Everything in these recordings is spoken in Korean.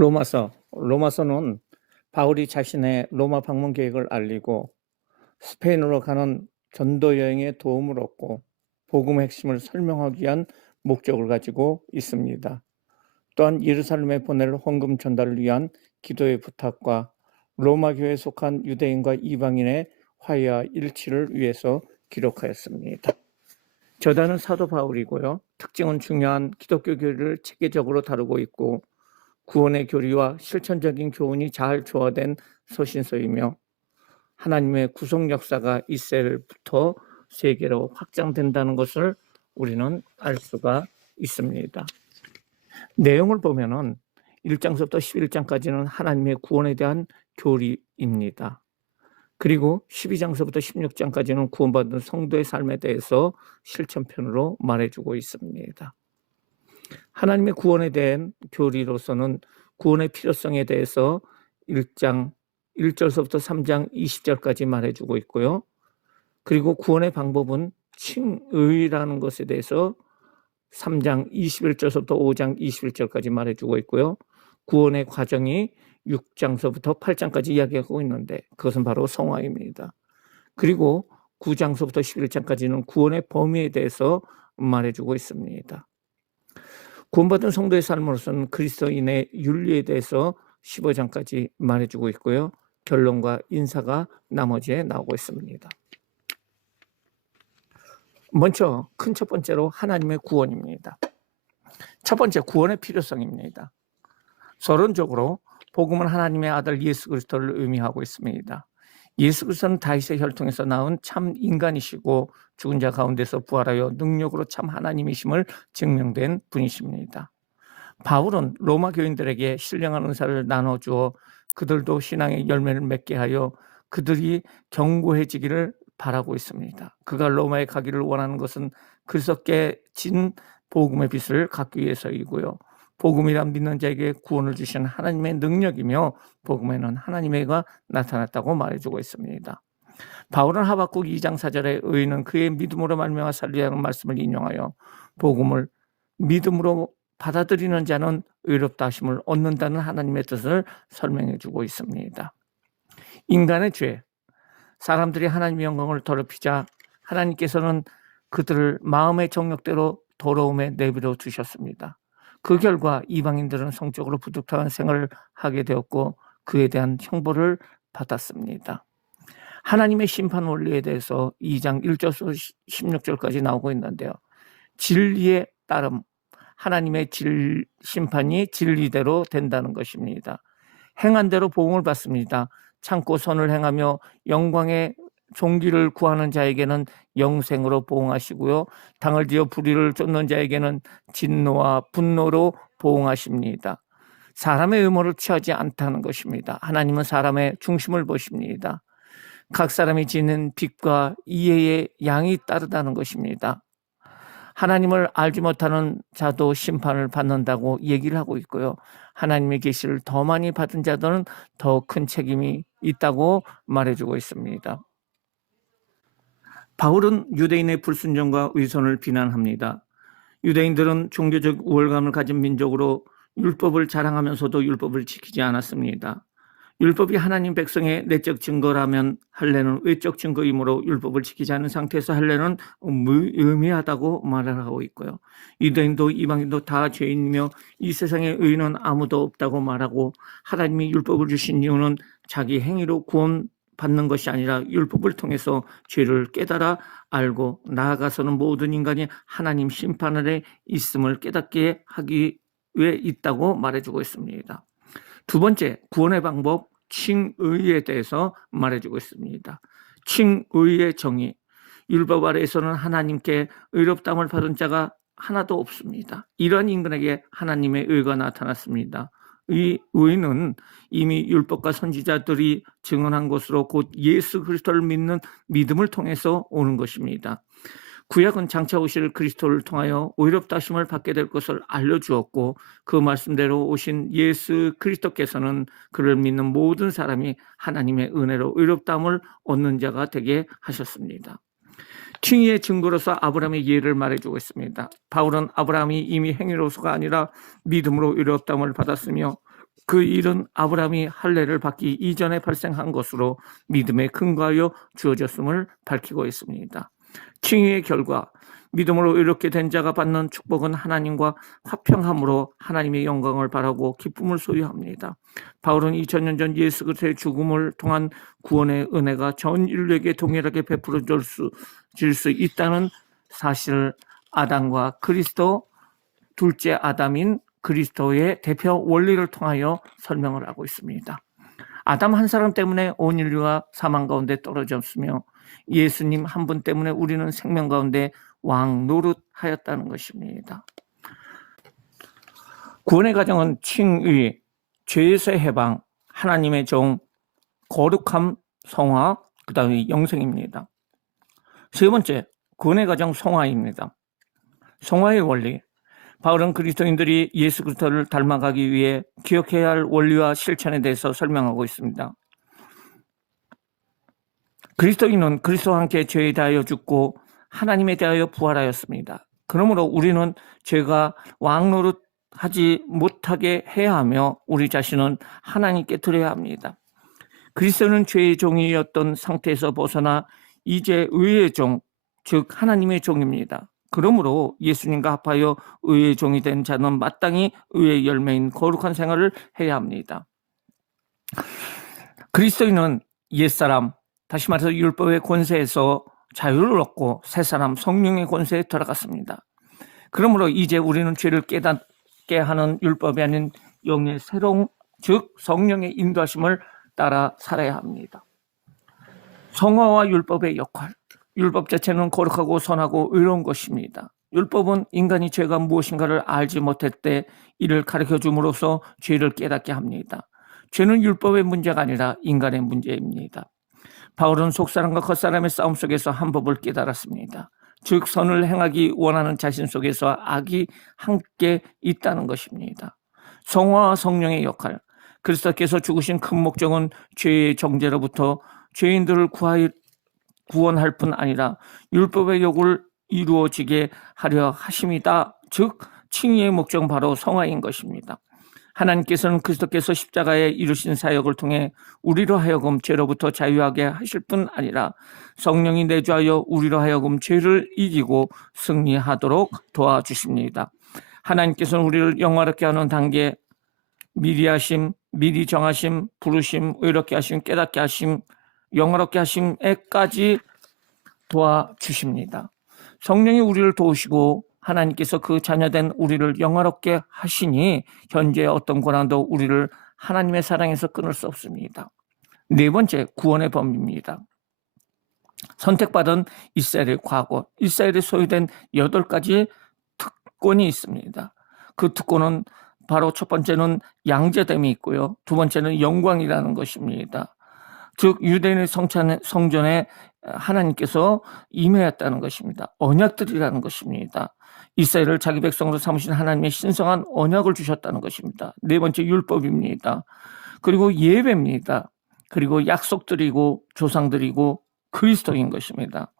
로마서는 바울이 자신의 로마 방문 계획을 알리고 스페인으로 가는 전도 여행에 도움을 얻고 복음의 핵심을 설명하기 위한 목적을 가지고 있습니다. 또한 예루살렘에 보낼 헌금 전달을 위한 기도의 부탁과 로마 교회에 속한 유대인과 이방인의 화해와 일치를 위해서 기록하였습니다. 저자는 사도 바울이고요. 특징은 중요한 기독교 교리를 체계적으로 다루고 있고 구원의 교리와 실천적인 교훈이 잘 조화된 서신서이며 하나님의 구속 역사가 이스라엘부터 세계로 확장된다는 것을 우리는 알 수가 있습니다. 내용을 보면은 1장서부터 11장까지는 하나님의 구원에 대한 교리입니다. 그리고 12장서부터 16장까지는 구원받은 성도의 삶에 대해서 실천편으로 말해주고 있습니다. 하나님의 구원에 대한 교리로서는 구원의 필요성에 대해서 1장 1절서부터 3장 20절까지 말해주고 있고요. 그리고 구원의 방법은 칭의라는 것에 대해서 3장 21절서부터 5장 21절까지 말해주고 있고요. 구원의 과정이 6장서부터 8장까지 이야기하고 있는데 그것은 바로 성화입니다. 그리고 9장서부터 11장까지는 구원의 범위에 대해서 말해주고 있습니다. 구원받은 성도의 삶으로서는 그리스도인의 윤리에 대해서 15장까지 말해주고 있고요. 결론과 인사가 나머지에 나오고 있습니다. 먼저 큰 첫 번째로 하나님의 구원입니다. 첫 번째 구원의 필요성입니다. 서론적으로 복음은 하나님의 아들 예수 그리스도를 의미하고 있습니다. 예수 그리스도는 다윗의 혈통에서 나온 참 인간이시고 죽은 자 가운데서 부활하여 능력으로 참 하나님이심을 증명된 분이십니다. 바울은 로마 교인들에게 신령한 은사를 나눠주어 그들도 신앙의 열매를 맺게 하여 그들이 견고해지기를 바라고 있습니다. 그가 로마에 가기를 원하는 것은 그리스도께 진 복음의 빛을 갖기 위해서이고요. 복음이란 믿는 자에게 구원을 주신 하나님의 능력이며 복음에는 하나님의가 나타났다고 말해주고 있습니다. 바울은 하박국 2장 4절에 의인은 그의 믿음으로 말미암아 살리라는 말씀을 인용하여 복음을 믿음으로 받아들이는 자는 의롭다 하심을 얻는다는 하나님의 뜻을 설명해 주고 있습니다. 인간의 죄, 사람들이 하나님의 영광을 더럽히자 하나님께서는 그들을 마음의 정욕대로 더러움에 내버려 두셨습니다. 그 결과 이방인들은 성적으로 부득이한 생활을 하게 되었고 그에 대한 형벌을 받았습니다. 하나님의 심판 원리에 대해서 2장 1절부터 16절까지 나오고 있는데요. 진리의 따름, 하나님의 심판이 진리대로 된다는 것입니다. 행한 대로 보응을 받습니다. 참고 선을 행하며 영광의 종기를 구하는 자에게는 영생으로 보응하시고요. 당을 지어 불의를 쫓는 자에게는 진노와 분노로 보응하십니다. 사람의 의무를 취하지 않다는 것입니다. 하나님은 사람의 중심을 보십니다. 각 사람이 지는 빚과 이해의 양이 따르다는 것입니다. 하나님을 알지 못하는 자도 심판을 받는다고 얘기를 하고 있고요. 하나님의 계시를 더 많이 받은 자들은 더 큰 책임이 있다고 말해주고 있습니다. 바울은 유대인의 불순종과 위선을 비난합니다. 유대인들은 종교적 우월감을 가진 민족으로 율법을 자랑하면서도 율법을 지키지 않았습니다. 율법이 하나님 백성의 내적 증거라면 할례는 외적 증거이므로 율법을 지키지 않은 상태에서 할례는 무의미하다고 말을 하고 있고요. 유대인도 이방인도 다 죄인이며 이 세상에 의인은 아무도 없다고 말하고 하나님이 율법을 주신 이유는 자기 행위로 구원받는 것이 아니라 율법을 통해서 죄를 깨달아 알고 나아가서는 모든 인간이 하나님 심판 아래 있음을 깨닫게 하기 위해 있다고 말해주고 있습니다. 두 번째, 구원의 방법, 칭의에 대해서 말해주고 있습니다. 칭의의 정의, 율법 아래에서는 하나님께 의롭다함을 받은 자가 하나도 없습니다. 이러한 인간에게 하나님의 의가 나타났습니다. 이 의는 이미 율법과 선지자들이 증언한 것으로 곧 예수 그리스도를 믿는 믿음을 통해서 오는 것입니다. 구약은 장차 오실 그리스도를 통하여 의롭다 하심을 받게 될 것을 알려주었고 그 말씀대로 오신 예수 그리스도께서는 그를 믿는 모든 사람이 하나님의 은혜로 의롭다함을 얻는 자가 되게 하셨습니다. 칭의의 증거로서 아브라함의 예를 말해주고 있습니다. 바울은 아브라함이 이미 행위로서가 아니라 믿음으로 의롭다함을 받았으며 그 일은 아브라함이 할례를 받기 이전에 발생한 것으로 믿음에 근거하여 주어졌음을 밝히고 있습니다. 칭의의 결과 믿음으로 의롭게 된 자가 받는 축복은 하나님과 화평함으로 하나님의 영광을 바라고 기쁨을 소유합니다. 바울은 2000년 전 예수 그리스도의 죽음을 통한 구원의 은혜가 전 인류에게 동일하게 베풀어질 수 있다는 사실을 아담과 그리스도 둘째 아담인 그리스도의 대표 원리를 통하여 설명을 하고 있습니다. 아담 한 사람 때문에 온 인류가 사망 가운데 떨어졌으며 예수님 한 분 때문에 우리는 생명 가운데 왕 노릇하였다는 것입니다. 구원의 과정은 칭의, 죄에서 해방, 하나님의 종, 거룩함, 성화, 그 다음에 영생입니다. 세 번째, 구원의 과정 성화입니다. 성화의 원리, 바울은 그리스도인들이 예수 그리스도를 닮아가기 위해 기억해야 할 원리와 실천에 대해서 설명하고 있습니다. 그리스도인은 그리스도와 함께 죄에 대하여 죽고 하나님에 대하여 부활하였습니다. 그러므로 우리는 죄가 왕노릇하지 못하게 해야 하며 우리 자신은 하나님께 드려야 합니다. 그리스도는 죄의 종이었던 상태에서 벗어나 이제 의의 종, 즉 하나님의 종입니다. 그러므로 예수님과 합하여 의의 종이 된 자는 마땅히 의의 열매인 거룩한 생활을 해야 합니다. 그리스도인은 옛사람, 다시 말해서 율법의 권세에서 자유를 얻고 새사람 성령의 권세에 들어갔습니다. 그러므로 이제 우리는 죄를 깨닫게 하는 율법이 아닌 영의 새로운, 즉 성령의 인도하심을 따라 살아야 합니다. 성화와 율법의 역할, 율법 자체는 거룩하고 선하고 의로운 것입니다. 율법은 인간이 죄가 무엇인가를 알지 못할 때 이를 가르쳐 줌으로써 죄를 깨닫게 합니다. 죄는 율법의 문제가 아니라 인간의 문제입니다. 바울은 속사람과 겉사람의 싸움 속에서 한 법을 깨달았습니다. 즉 선을 행하기 원하는 자신 속에서 악이 함께 있다는 것입니다. 성화와 성령의 역할, 그리스도께서 죽으신 큰 목적은 죄의 정죄로부터 죄인들을 구원할 뿐 아니라 율법의 욕을 이루어지게 하려 하심이다. 즉 칭의의 목적은 바로 성화인 것입니다. 하나님께서는 그리스도께서 십자가에 이루신 사역을 통해 우리로 하여금 죄로부터 자유하게 하실 뿐 아니라 성령이 내주하여 우리로 하여금 죄를 이기고 승리하도록 도와주십니다. 하나님께서는 우리를 영화롭게 하는 단계, 미리 하심, 미리 정하심, 부르심, 의롭게 하심, 깨닫게 하심, 영화롭게 하심에까지 도와주십니다. 성령이 우리를 도우시고 하나님께서 그 자녀된 우리를 영화롭게 하시니 현재 어떤 고난도 우리를 하나님의 사랑에서 끊을 수 없습니다. 네 번째, 구원의 범위입니다. 선택받은 이스라엘의 과거, 이스라엘에 소유된 8가지 특권이 있습니다. 그 특권은 바로 첫 번째는 양제됨이 있고요. 두 번째는 영광이라는 것입니다. 즉 유대인의 성전에 하나님께서 임하였다는 것입니다. 언약들이라는 것입니다. 이스라엘을 자기 백성으로 삼으신 하나님의 신성한 언약을 주셨다는 것입니다. 네 번째 율법입니다. 그리고 예배입니다. 그리고 약속드리고 조상들이고 그리스도인 것입니다.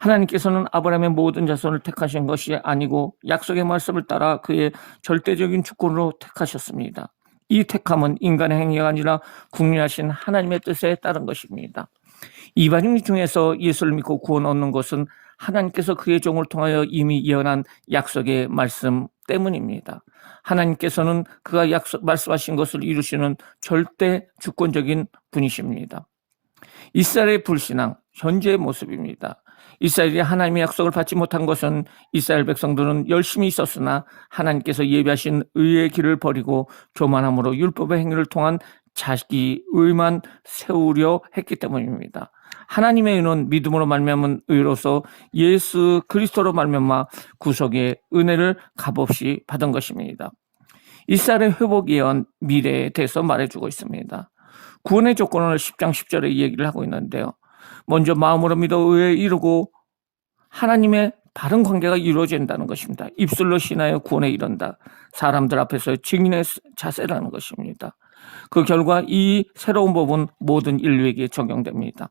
하나님께서는 아브라함의 모든 자손을 택하신 것이 아니고 약속의 말씀을 따라 그의 절대적인 주권으로 택하셨습니다. 이 택함은 인간의 행위가 아니라 국리하신 하나님의 뜻에 따른 것입니다. 이방인 중에서 예수를 믿고 구원 얻는 것은 하나님께서 그의 종을 통하여 이미 예언한 약속의 말씀 때문입니다. 하나님께서는 그가 말씀하신 것을 이루시는 절대 주권적인 분이십니다. 이스라엘의 불신앙, 현재의 모습입니다. 이스라엘이 하나님의 약속을 받지 못한 것은 이스라엘 백성들은 열심히 있었으나 하나님께서 예비하신 의의 길을 버리고 교만함으로 율법의 행위를 통한 자기 의만 세우려 했기 때문입니다. 하나님의 의는 믿음으로 말미암은 의로서 예수 그리스도로 말미암아 구속의 은혜를 값없이 받은 것입니다. 이스라엘의 회복 예언 미래에 대해서 말해주고 있습니다. 구원의 조건을 10장 10절에 얘기를 하고 있는데요. 먼저 마음으로 믿어 의에 이르고 하나님의 바른 관계가 이루어진다는 것입니다. 입술로 신하여 구원에 이른다. 사람들 앞에서 증인의 자세라는 것입니다. 그 결과 이 새로운 법은 모든 인류에게 적용됩니다.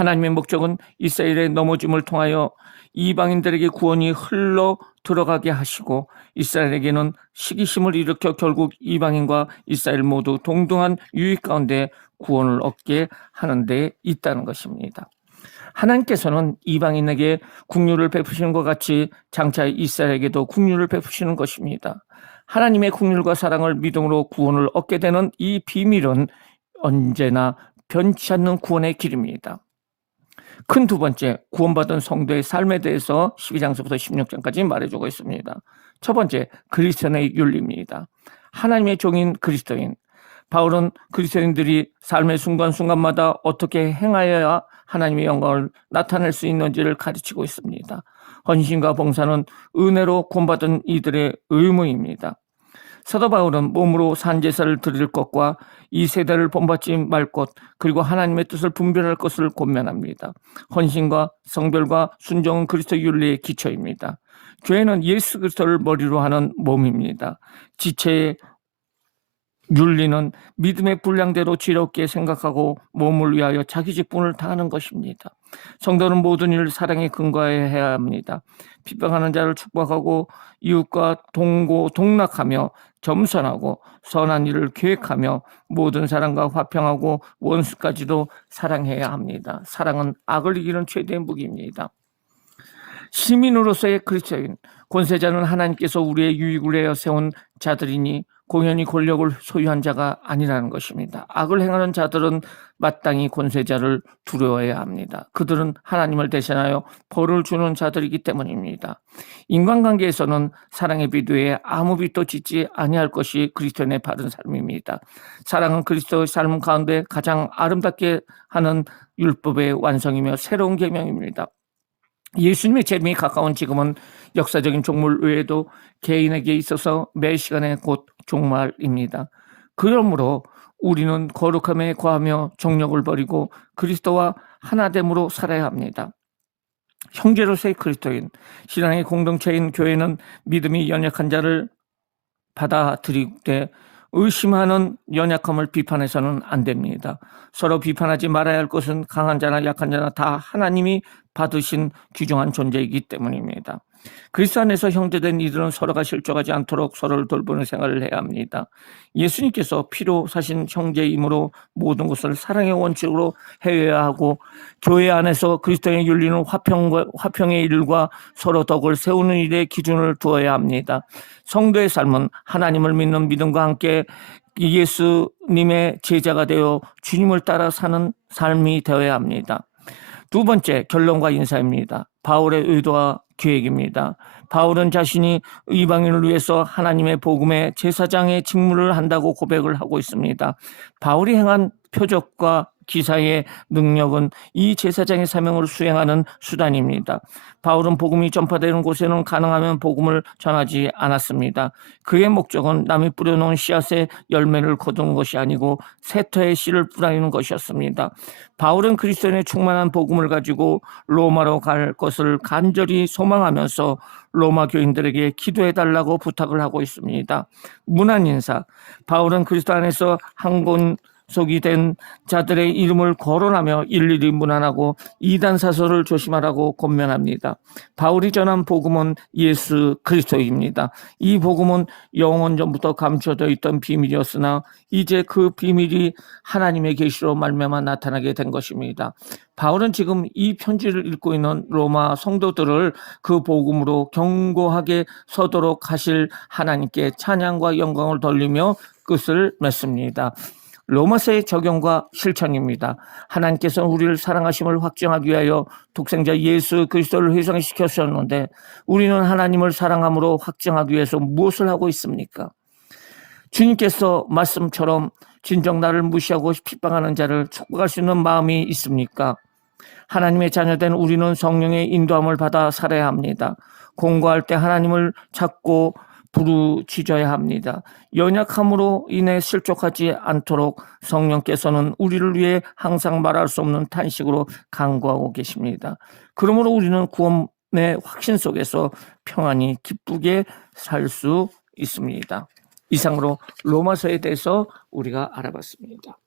하나님의 목적은 이스라엘의 넘어짐을 통하여 이방인들에게 구원이 흘러 들어가게 하시고 이스라엘에게는 시기심을 일으켜 결국 이방인과 이스라엘 모두 동등한 유익 가운데 구원을 얻게 하는 데 있다는 것입니다. 하나님께서는 이방인에게 긍휼을 베푸시는 것 같이 장차 이스라엘에게도 긍휼을 베푸시는 것입니다. 하나님의 긍휼과 사랑을 믿음으로 구원을 얻게 되는 이 비밀은 언제나 변치 않는 구원의 길입니다. 큰 두 번째, 구원받은 성도의 삶에 대해서 12장서부터 16장까지 말해주고 있습니다. 첫 번째, 그리스도인의 윤리입니다. 하나님의 종인 그리스도인. 바울은 그리스도인들이 삶의 순간순간마다 어떻게 행하여야 하나님의 영광을 나타낼 수 있는지를 가르치고 있습니다. 헌신과 봉사는 은혜로 구원받은 이들의 의무입니다. 사도 바울은 몸으로 산제사를 드릴 것과 이 세대를 본받지 말 것, 그리고 하나님의 뜻을 분별할 것을 권면합니다. 헌신과 성별과 순종은 그리스도 윤리의 기초입니다. 교회는 예수 그리스도를 머리로 하는 몸입니다. 지체의 윤리는 믿음의 분량대로 지혜롭게 생각하고 몸을 위하여 자기 직분을 다하는 것입니다. 성도는 모든 일을 사랑에 근거해야 합니다. 핍박하는 자를 축복하고 이웃과 동락하며 겸손하고 선한 일을 계획하며 모든 사람과 화평하고 원수까지도 사랑해야 합니다. 사랑은 악을 이기는 최대의 무기입니다. 시민으로서의 그리스도인, 권세자는 하나님께서 우리의 유익을 위하여 세운 자들이니 공연히 권력을 소유한 자가 아니라는 것입니다. 악을 행하는 자들은 마땅히 권세자를 두려워해야 합니다. 그들은 하나님을 대신하여 벌을 주는 자들이기 때문입니다. 인간관계에서는 사랑의 비두에 아무 빚도 짓지 아니할 것이 그리스도인의 바른 삶입니다. 사랑은 그리스도의 삶 가운데 가장 아름답게 하는 율법의 완성이며 새로운 계명입니다. 예수님의 재림이 가까운 지금은 역사적인 종말 외에도 개인에게 있어서 매 시간에 곧 종말입니다. 그러므로 우리는 거룩함에 거하며 정욕을 버리고 그리스도와 하나됨으로 살아야 합니다. 형제로서의 그리스도인, 신앙의 공동체인 교회는 믿음이 연약한 자를 받아들이되 의심하는 연약함을 비판해서는 안 됩니다. 서로 비판하지 말아야 할 것은 강한 자나 약한 자나 다 하나님이 받으신 귀중한 존재이기 때문입니다. 그리스도 안에서 형제된 이들은 서로가 실족하지 않도록 서로를 돌보는 생활을 해야 합니다. 예수님께서 피로 사신 형제이므로 모든 것을 사랑의 원칙으로 해야 하고 교회 안에서 그리스도의 윤리는 화평의 일과 서로 덕을 세우는 일에 기준을 두어야 합니다. 성도의 삶은 하나님을 믿는 믿음과 함께 예수님의 제자가 되어 주님을 따라 사는 삶이 되어야 합니다. 두 번째, 결론과 인사입니다. 바울의 의도와 계획입니다. 바울은 자신이 이방인을 위해서 하나님의 복음의 제사장의 직무를 한다고 고백을 하고 있습니다. 바울이 행한 표적과 기사의 능력은 이 제사장의 사명을 수행하는 수단입니다. 바울은 복음이 전파되는 곳에는 가능하면 복음을 전하지 않았습니다. 그의 목적은 남이 뿌려놓은 씨앗의 열매를 거두는 것이 아니고 세터의 씨를 뿌리는 것이었습니다. 바울은 그리스도인의 충만한 복음을 가지고 로마로 갈 것을 간절히 소망하면서 로마 교인들에게 기도해달라고 부탁을 하고 있습니다. 문안 인사, 바울은 그리스도 안에서 한 속이 된 자들의 이름을 거론하며 일일이 문안하고 이단 사설을 조심하라고 권면합니다. 바울이 전한 복음은 예수 그리스도입니다. 이 복음은 영원 전부터 감춰져 있던 비밀이었으나 이제 그 비밀이 하나님의 계시로 말미암아 나타나게 된 것입니다. 바울은 지금 이 편지를 읽고 있는 로마 성도들을 그 복음으로 견고하게 서도록 하실 하나님께 찬양과 영광을 돌리며 끝을 맺습니다. 로마서의 적용과 실천입니다. 하나님께서는 우리를 사랑하심을 확증하기 위하여 독생자 예수 그리스도를 회상시켰었는데 우리는 하나님을 사랑함으로 확증하기 위해서 무엇을 하고 있습니까? 주님께서 말씀처럼 진정 나를 무시하고 핍박하는 자를 축복할 수 있는 마음이 있습니까? 하나님의 자녀된 우리는 성령의 인도함을 받아 살아야 합니다. 공부할 때 하나님을 찾고 부르짖어야 합니다. 연약함으로 인해 실족하지 않도록 성령께서는 우리를 위해 항상 말할 수 없는 탄식으로 간구하고 계십니다. 그러므로 우리는 구원의 확신 속에서 평안히 기쁘게 살 수 있습니다. 이상으로 로마서에 대해서 우리가 알아봤습니다.